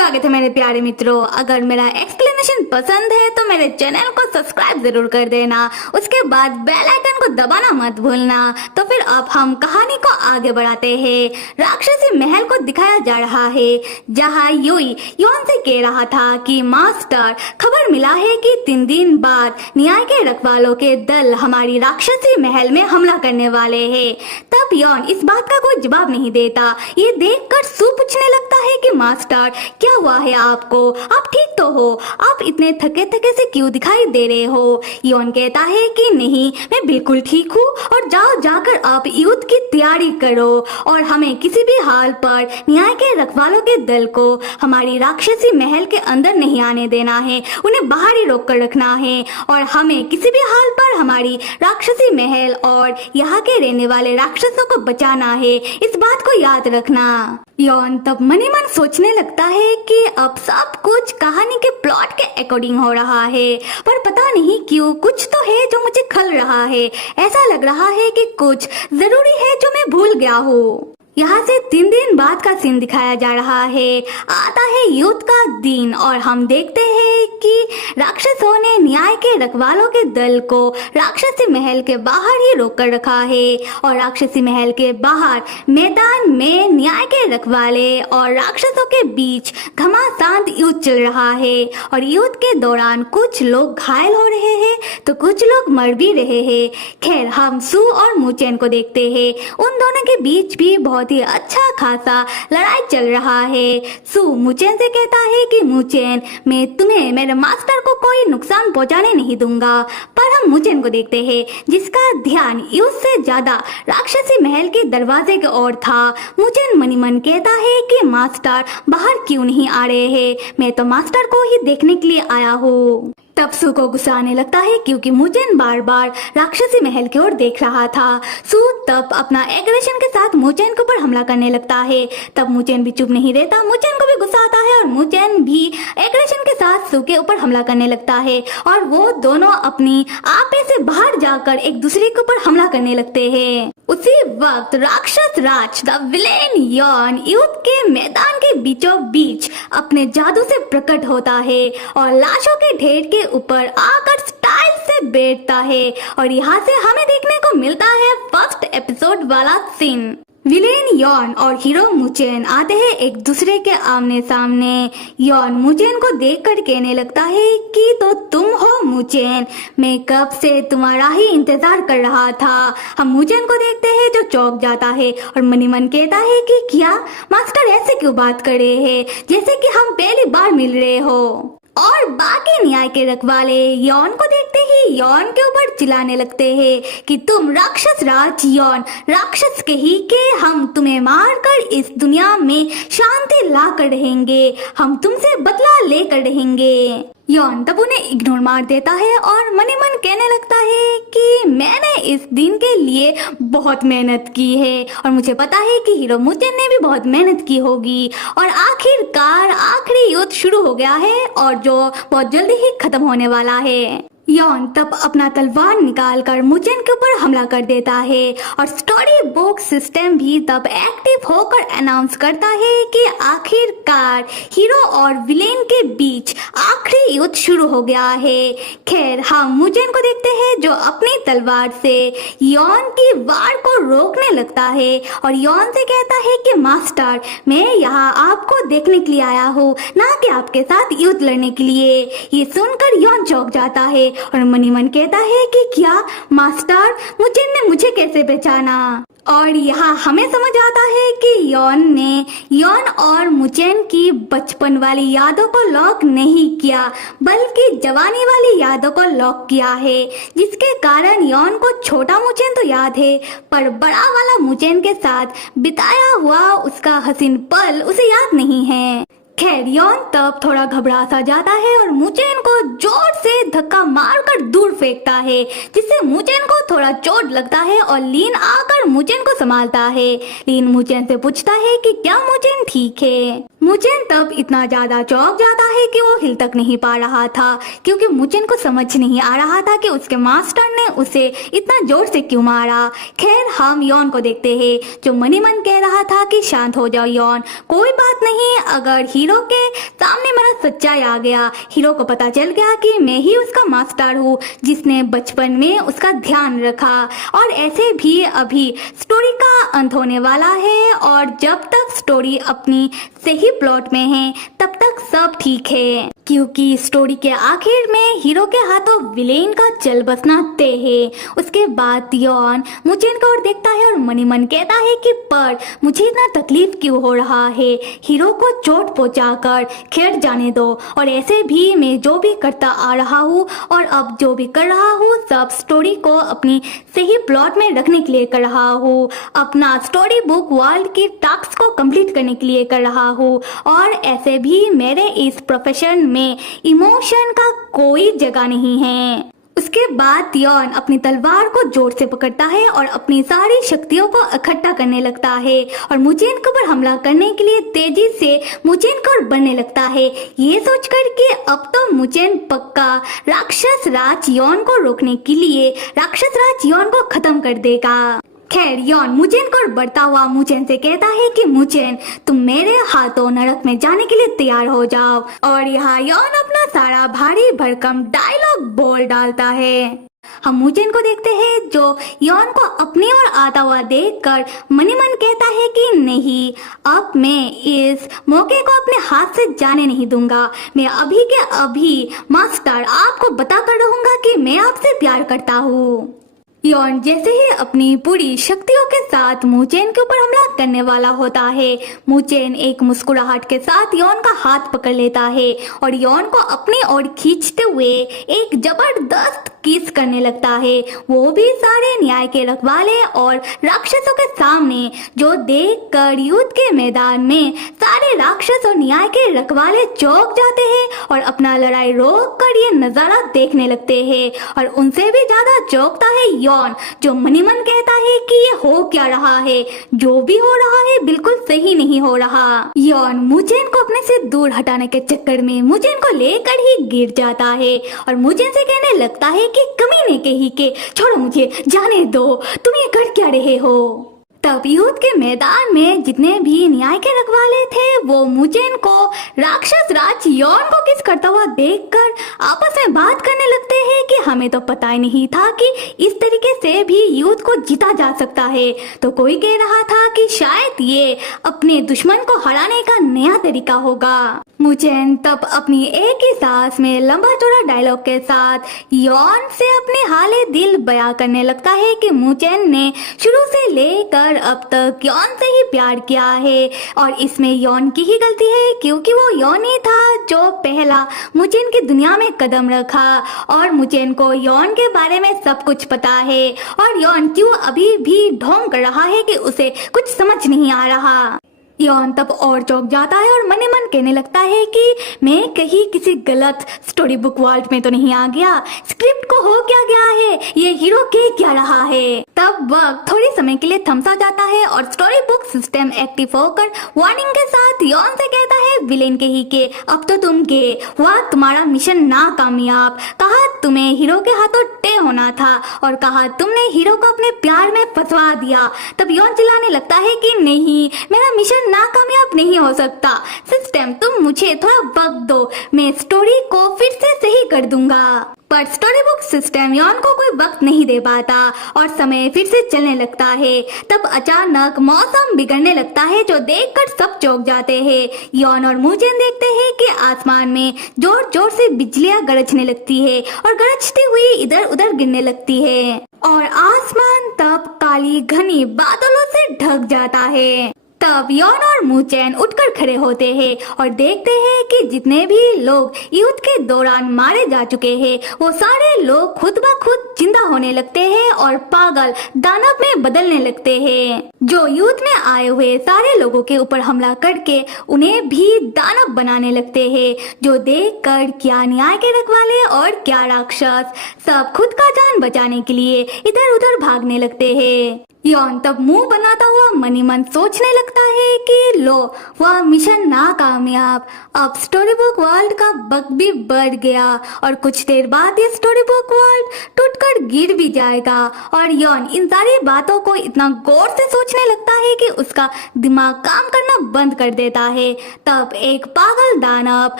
स्वागत है मेरे प्यारे मित्रों। अगर मेरा एक्सप्लेनेशन पसंद है तो मेरे चैनल को सब्सक्राइब जरूर कर देना, उसके बाद बेल आइकन को दबाना मत भूलना। तो फिर अब हम कहानी को आगे बढ़ाते हैं। राक्षसी महल को दिखाया जा रहा है जहां यूई यौन से कह रहा था कि मास्टर, खबर मिला है कि 3 दिन बाद न्याय के रखवालों के दल हमारी राक्षसी महल में हमला करने वाले हैं। तब यौन इस बात का कोई जवाब नहीं देता। ये देखकर सू पूछने लगता है कि मास्टर, क्या हुआ है आपको? आप ठीक तो हो? आप इतने थके थके से क्यों दिखाई दे रहे हो? यौन कहता है कि नहीं, मैं बिल्कुल ठीक हूँ और जाओ जाकर आप युद्ध की तैयारी करो और हमें किसी भी हाल पर न्याय के रखवालों के दल को हमारी राक्षसी महल के अंदर नहीं आने देना है, उन्हें बाहर ही रोक कर रखना है और हमें किसी भी हाल पर हमारी राक्षसी महल और यहाँ के रहने वाले राक्षसों को बचाना है। इस बात को याद रखना। यौन तब मनी मन सोचने लगता है कि अब सब कुछ कहानी के प्लॉट के अकॉर्डिंग हो रहा है, पर पता नहीं क्यों कुछ तो है जो मुझे खल रहा है। ऐसा लग रहा है कि कुछ जरूरी है जो मैं भूल गया हूँ। यहाँ से 3 दिन बाद का सीन दिखाया जा रहा है। आता है युद्ध का दिन और हम देखते हैं कि राक्षसों ने न्याय के रखवालों के दल को राक्षसी महल के बाहर ही रोक कर रखा है और राक्षसी महल के बाहर मैदान में न्याय के रखवाले और राक्षसों के बीच घमासान युद्ध चल रहा है और युद्ध के दौरान कुछ लोग घायल हो रहे हैं तो कुछ लोग मर भी रहे हैं। खैर, हम सू और मुचेन को देखते हैं। उन दोनों के बीच भी बहुत ही अच्छा खासा लड़ाई चल रहा है। सू मुचेन से कहता है कि मुचेन, मैं तुम्हें मेरे मास्टर को कोई नुकसान पहुंचाने नहीं दूंगा। पर हम मुचेन को देखते हैं जिसका ध्यान युद्ध से ज्यादा राक्षसी महल के दरवाजे की ओर था। मुचेन मनी मन कहता है कि मास्टर बाहर क्यों नहीं आ रहे हैं, मैं तो मास्टर को ही देखने के लिए आया हूँ। तब सू को गुस्सा आने लगता है क्योंकि मुचेन बार बार राक्षसी महल की ओर देख रहा था। सू तब अपना एग्रेशन के साथ मुचेन के ऊपर हमला करने लगता है। तब मुचेन भी चुप नहीं रहता, मुचेन को भी गुस्सा आता है और मुचेन भी एग्रेशन के साथ सू के ऊपर हमला करने लगता है और वो दोनों अपनी आपे से बाहर जाकर एक दूसरे के ऊपर हमला करने लगते हैं। उसी वक्त राक्षस राज द विलेन यौन युद्ध के मैदान के बीचों बीच अपने जादू से प्रकट होता है और लाशों के ढेर के ऊपर आकर स्टाइल से बैठता है और यहाँ से हमें देखने को मिलता है फर्स्ट एपिसोड वाला सीन। विलेन यौन और हीरो मुचेन आते हैं एक दूसरे के आमने सामने। यौन मुचेन को देखकर कहने लगता है कि तो तुम हो मुचेन, मैं कब से तुम्हारा ही इंतजार कर रहा था। हम मुचेन को देखते हैं जो चौंक जाता है और मनी मन कहता है कि क्या मास्टर ऐसे क्यों बात कर रहे हैं जैसे कि हम पहली बार मिल रहे हो। और बाकी न्याय के रखवाले यौन को देखते ही यौन के ऊपर चिल्लाने लगते हैं कि तुम राक्षस राज यौन, राक्षस के ही के हम तुम्हें मारकर इस दुनिया में शांति ला कर रहेंगे, हम तुमसे बदला लेकर रहेंगे। यौन तब उन्हें इग्नोर मार देता है और मनी मन कहने लगता है कि मैंने इस दिन के लिए बहुत मेहनत की है और मुझे पता है कि हीरो मुचेन ने भी बहुत मेहनत की होगी और आखिरकार आखिरी युद्ध शुरू हो गया है और जो बहुत जल्दी ही खत्म होने वाला है। यौन तब अपना तलवार निकालकर मुचेन के ऊपर हमला कर देता है और स्टोरी बुक सिस्टम भी तब एक्टिव होकर अनाउंस करता है कि आखिरकार हीरो और विलेन के बीच आखिरी युद्ध शुरू हो गया है। खैर, हम मुचेन को देखते हैं जो अपनी तलवार से यौन की वार को रोकने लगता है और यौन से कहता है कि मास्टर, मैं यहाँ आपको देखने के लिए आया हूँ, ना कि आपके साथ युद्ध लड़ने के लिए। ये सुनकर यौन चौंक जाता है और मनी मन कहता है कि क्या मास्टर, मुचेन ने मुझे कैसे पहचाना। और यहाँ हमें समझ आता है कि यौन और मुचेन की बचपन वाली यादों को लॉक नहीं किया बल्कि जवानी वाली यादों को लॉक किया है, जिसके कारण यौन को छोटा मुचेन तो याद है पर बड़ा वाला मुचेन के साथ बिताया हुआ उसका हसीन पल उसे याद नहीं है। खैर, यौन तब थोड़ा घबरा सा जाता है और मुचेन को जोर से धक्का मारकर दूर फेंकता है जिससे मुचेन को थोड़ा चोट लगता है और लीन आकर मुचेन को संभालता है। लीन मुचेन से पूछता है कि क्या मुचेन ठीक है। मुचेन तब इतना ज्यादा चौंक जाता है कि वो हिल तक नहीं पा रहा था, क्योंकि मुचेन को समझ नहीं आ रहा था कि उसके मास्टर ने उसे इतना जोर से क्यों मारा। खैर, हम यॉन को देखते हैं, जो मनी मन कह रहा था कि शांत हो जाओ यॉन, कोई बात नहीं। अगर हीरो के सामने मेरा सच्चाई आ गया, हीरो को पता चल गया कि मैं ही उसका मास्टर हूँ जिसने बचपन में उसका ध्यान रखा। और ऐसे भी अभी स्टोरी का अंत होने वाला है, और जब तक स्टोरी अपनी सही प्लॉट में है तब तक सब ठीक है, क्योंकि स्टोरी के आखिर में हीरो के हाथों विलेन का चल बसना तय है। उसके बाद यॉन मुचेन की ओर देखता है और मनी मन कहता है कि पर मुझे इतना तकलीफ क्यों हो रहा है, हीरो को चोट पहुंचाकर खैर जाने दो। और ऐसे भी मैं जो भी करता आ रहा हूँ और अब जो भी कर रहा हूँ सब स्टोरी को अपनी सही प्लॉट में रखने के लिए कर रहा हूँ, अपना स्टोरी बुक वर्ल्ड की टास्क को कंप्लीट करने के लिए कर रहा हूँ। और ऐसे भी मेरे इस प्रोफेशन में इमोशन का कोई जगह नहीं है। उसके बाद यॉन अपनी तलवार को जोर से पकड़ता है और अपनी सारी शक्तियों को इकट्ठा करने लगता है और मुचेन के ऊपर हमला करने के लिए तेजी से मुचेन की ओर बढ़ने लगता है, ये सोचकर कि अब तो मुचेन पक्का राक्षस राज यॉन को रोकने के लिए राक्षस राज यॉन को खत्म कर देगा। खैर, यॉन मुचेन को बढ़ता हुआ मुचेन से कहता है कि मुचेन, तुम मेरे हाथों नरक में जाने के लिए तैयार हो जाओ। और यहाँ यॉन अपना सारा भारी भरकम डायलॉग बोल डालता है। हम मुचेन को देखते हैं, जो यॉन को अपनी ओर आता हुआ देखकर मनी मन कहता है कि नहीं, अब मैं इस मौके को अपने हाथ से जाने नहीं दूंगा। मैं अभी के अभी मास्टर आपको बताकर रहूंगा कि मैं आपसे प्यार करता हूँ। यॉन जैसे ही अपनी पूरी शक्तियों के साथ मुचेन के ऊपर हमला करने वाला होता है, मुचेन एक मुस्कुराहट के साथ यॉन का हाथ पकड़ लेता है और यॉन को अपनी ओर खींचते हुए एक जबरदस्त किस करने लगता है, वो भी सारे न्याय के रखवाले और राक्षसों के सामने, जो देखकर युद्ध के मैदान में सारे राक्षस और न्याय के रखवाले चौंक जाते हैं और अपना लड़ाई रोक कर ये नजारा देखने लगते हैं। और उनसे भी ज्यादा चौंकता है यॉन, जो मनी मन कहता है कि ये हो क्या रहा है, जो भी हो रहा है बिल्कुल सही नहीं हो रहा। यॉन मुचेन को अपने से दूर हटाने के चक्कर में मुचेन को लेकर ही गिर जाता है और मुचेन से कहने लगता है कि कमीने के ही के, छोड़ो मुझे, जाने दो, तुम ये कर क्या रहे हो। तब युद्ध के मैदान में जितने भी न्याय के रखवाले थे वो मुचेन को राक्षस राज यॉन को किस करता हुआ देखकर आपस में बात करने लगते हैं कि हमें तो पता ही नहीं था कि इस तरीके से भी युद्ध को जीता जा सकता है। तो कोई कह रहा था कि शायद ये अपने दुश्मन को हराने का नया तरीका होगा। मुचेन तब अपनी एक ही सांस में लंबा चौड़ा डायलॉग के साथ यॉन से अपने हाले दिल बयां करने लगता है कि मुचेन ने शुरू से लेकर अब तक यॉन से ही प्यार किया है और इसमें यॉन की ही गलती है, क्योंकि वो यॉन ही था जो पहला मुचेन की दुनिया में कदम रखा और मुचेन को यॉन के बारे में सब कुछ पता है और यॉन क्यों अभी भी ढोंग कर रहा है कि उसे कुछ समझ नहीं आ रहा। यॉन तब और चौंक जाता है और मने मन कहने लगता है कि मैं कहीं किसी गलत स्टोरी बुक वर्ल्ड में तो नहीं आ गया, स्क्रिप्ट को हो क्या गया है, ये हीरो कह क्या रहा है। तब वक्त थोड़ी समय के लिए थमसा जाता है और स्टोरी बुक सिस्टम एक्टिव होकर वार्निंग के साथ यॉन से कहता है विलेन के ही के, अब तो तुम गए, हुआ तुम्हारा मिशन नाकामयाब, कहा तुम्हें हीरो के हाथों टे होना था और कहा तुमने हीरो को अपने प्यार में फंसवा दिया। तब यॉन चिल्लाने लगता है कि नहीं, मेरा मिशन नाकामयाब नहीं हो सकता, सिस्टम तुम मुझे थोड़ा वक्त दो, मैं स्टोरी को फिर से सही कर दूंगा। पर स्टोरी बुक सिस्टम यॉन को कोई वक्त नहीं दे पाता और समय फिर से चलने लगता है। तब अचानक मौसम बिगड़ने लगता है, जो देखकर सब चौंक जाते हैं। यॉन और मुचेन देखते हैं कि आसमान में जोर जोर से बिजलियां गरजने लगती है और गरजती हुई इधर उधर गिरने लगती है और आसमान तब काली घनी बादलों से ढक जाता है। तब यॉन और मुचेन उठकर खड़े होते हैं और देखते हैं कि जितने भी लोग युद्ध के दौरान मारे जा चुके हैं वो सारे लोग खुद ब खुद जिंदा होने लगते हैं और पागल दानव में बदलने लगते हैं, जो युद्ध में आए हुए सारे लोगों के ऊपर हमला करके उन्हें भी दानव बनाने लगते हैं, जो देखकर क्या न्याय के रखवाले और क्या राक्षस सब खुद का जान बचाने के लिए इधर उधर भागने लगते हैं। यौन तब मुंह बनाता हुआ मनी मन सोचने लगता है कि लो वह मिशन नाकामयाब। अब स्टोरी बुक वर्ल्ड का बग भी बढ़ गया और कुछ देर बाद ये स्टोरी बुक वर्ल्ड टूटकर गिर भी जाएगा। और यौन इन सारी बातों को इतना गौर से सोचने लगता है कि उसका दिमाग काम करना बंद कर देता है। तब एक पागल दानव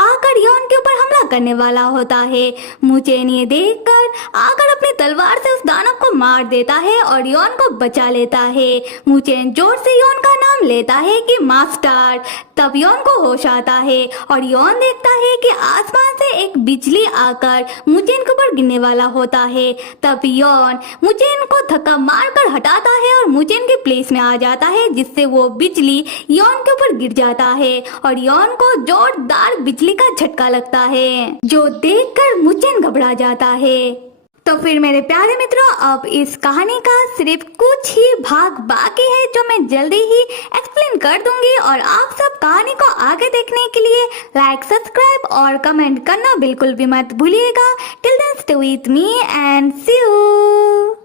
आकर यौन के ऊपर हमला करने वाला होता है। मुचेन ये देखकर आकर अपनी तलवार से उस दानव को मार देता है और यौन को बचा लेता है। मुचेन जोर से यौन का नाम लेता है कि मास्टर। तब यौन को होश आता है और यौन देखता है कि आसमान से एक बिजली आकर मुचेन के ऊपर गिरने वाला होता है। तब यौन मुचेन को धक्का मारकर हटाता है और मुचेन के प्लेस में आ जाता है, जिससे वो बिजली यौन के ऊपर गिर जाता है और यौन को जोरदार बिजली का झटका लगता है, जो देखकर मुचेन घबरा जाता है। तो फिर मेरे प्यारे मित्रों, अब इस कहानी का सिर्फ कुछ ही भाग बाकी है जो मैं जल्दी ही एक्सप्लेन कर दूंगी। और आप सब कहानी को आगे देखने के लिए लाइक, सब्सक्राइब और कमेंट करना बिल्कुल भी मत भूलिएगा। Till then stay with me and see you.